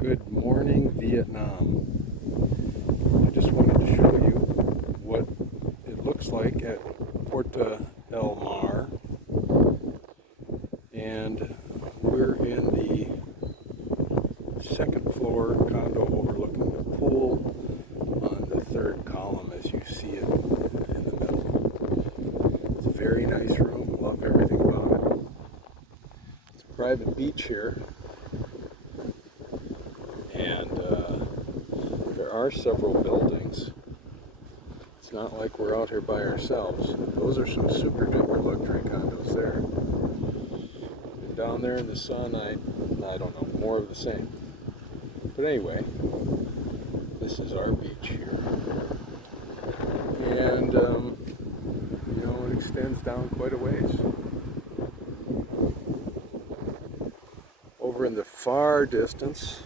Good morning, Vietnam. I just wanted to show you what it looks like at Porta El Mar. And we're in the second floor condo overlooking the pool on the third column as you see it in the middle. It's a very nice room, love everything about it. It's a private beach here. And there are several buildings. It's not like we're out here by ourselves. Those are some super duper luxury condos there. And down there in the sun, I don't know, more of the same. But anyway, this is our beach here. And, it extends down quite a ways. Over in the far distance,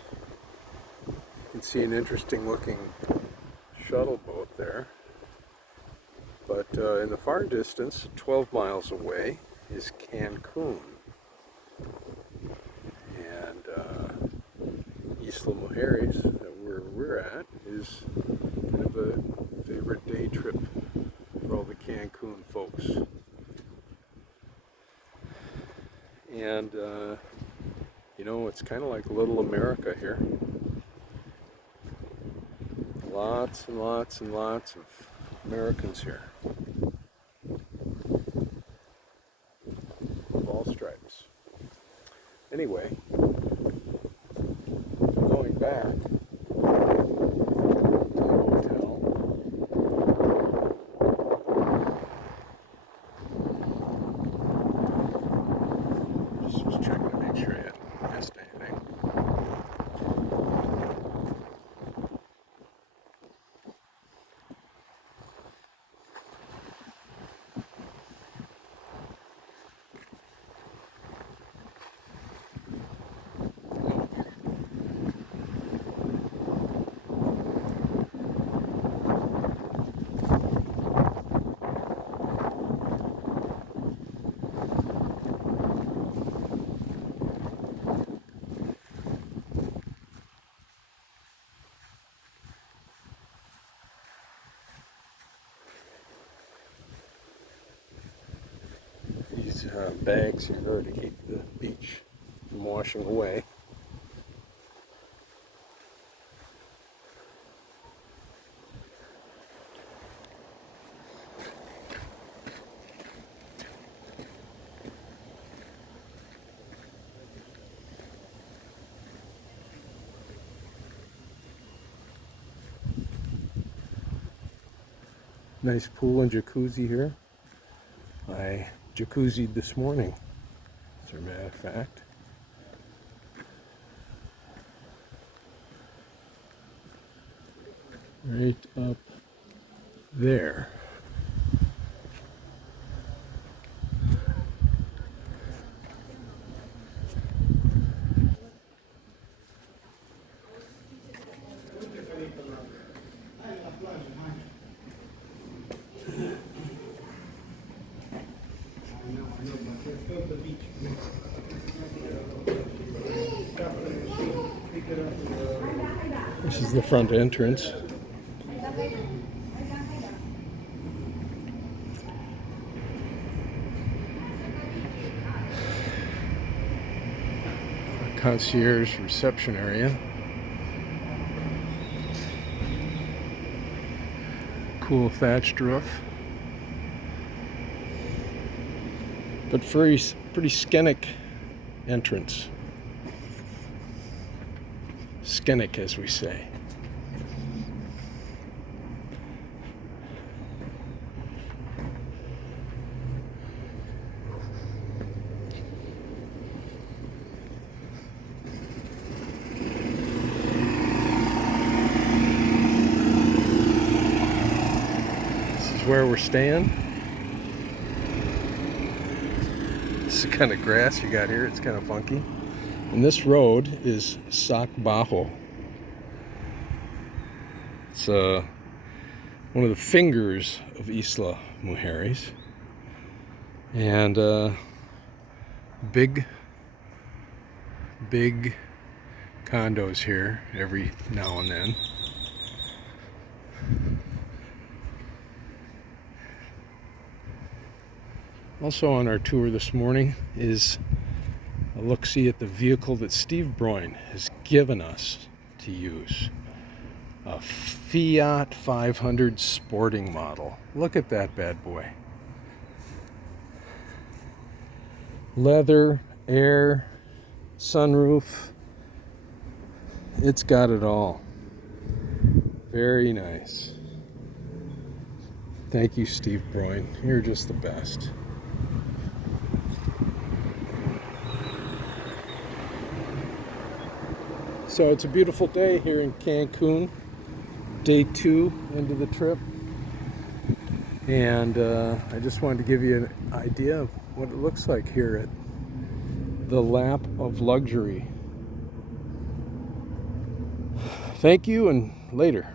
you can see an interesting looking shuttle boat there. But in the far distance, 12 miles away, is Cancun. And Isla Mujeres, where we're at, is kind of a favorite day trip for all the Cancun folks. And, it's kind of like little America here. Lots and lots and lots of Americans here. Of all stripes. Anyway, going back to the hotel. Just was checking to make sure I hadn't missed anything. These bags here are to keep the beach from washing away. Nice pool and jacuzzi here. I jacuzzied this morning, as a matter of fact. Right up there. This is the front entrance. Concierge reception area. Cool thatched roof. But pretty scenic entrance. Scenic, as we say. This is where we're staying. This is the kind of grass you got here. It's kind of funky. And this road is Sac Bajo. It's one of the fingers of Isla Mujeres. And big condos here every now and then. Also on our tour this morning is a look-see at the vehicle that Steve Broyne has given us to use. A Fiat 500 sporting model. Look at that bad boy. Leather, air, sunroof. It's got it all. Very nice. Thank you, Steve Broyne. You're just the best. So it's a beautiful day here in Cancun. Day 2 into the trip. And I just wanted to give you an idea of what it looks like here at the lap of luxury. Thank you, and later.